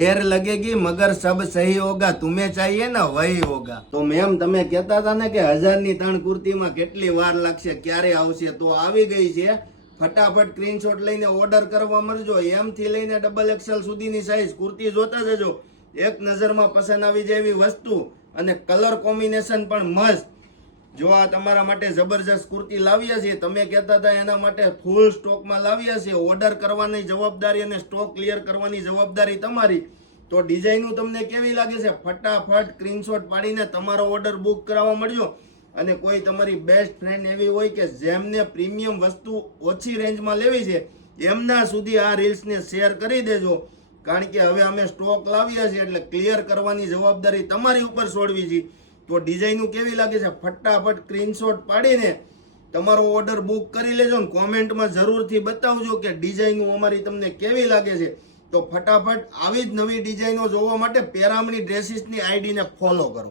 देर लगेगी मगर सब सही होगा, तुम्हें चाहिए ना वही होगा। तो મેમ તમે કહેતા હતા ને કે 1000 ની 3 કુર્તીમાં કેટલી વાર લાગશે, ક્યારે આવશે, તો આવી ગઈ છે। ફટાફટ સ્ક્રીનશોટ લઈને ઓર્ડર કરવા મળજો। એમ થી લઈને ડબલ એક્સેલ સુધીની સાઈઝ કુર્તી જોતા જજો, એક નજરમાં પસંદ આવી જાય એવી વસ્તુ અને કલર કોમ્બિનેશન પણ મસ્ત। જો આ તમારા માટે જબરજસ્ત કુર્તી લાવ્યા છે, તમે કહેતા હતા એના માટે ફૂલ સ્ટોકમાં લાવ્યા છે। ઓર્ડર કરવાની જવાબદારી અને સ્ટોક ક્લિયર કરવાની જવાબદારી તમારી। તો ડિઝાઇન તમને કેવી લાગે છે, ફટાફટ સ્ક્રીનશોટ પાડીને તમારો ઓર્ડર બુક કરાવવા મળજો। અને કોઈ તમારી બેસ્ટ ફ્રેન્ડ એવી હોય કે જેમને પ્રીમિયમ વસ્તુ ઓછી રેન્જમાં લેવી છે, એમના સુધી આ રીલ્સને શેર કરી દેજો, કારણ કે હવે અમે સ્ટોક લાવ્યા છે એટલે ક્લિયર કરવાની જવાબદારી તમારી ઉપર છોડવી છે। તો ડિઝાઇન કેવી લાગે છે ફટાફટ સ્ક્રીનશોટ પાડીને તમારો ઓર્ડર બુક કરી લેજો ને કોમેન્ટમાં જરૂરથી બતાવજો કે ડિઝાઇન અમારી તમને કેવી લાગે છે। તો ફટાફટ આવી જ નવી ડિઝાઇનો જોવા માટે પેરામણી ડ્રેસીસની આઈડીને ફોલો કરો।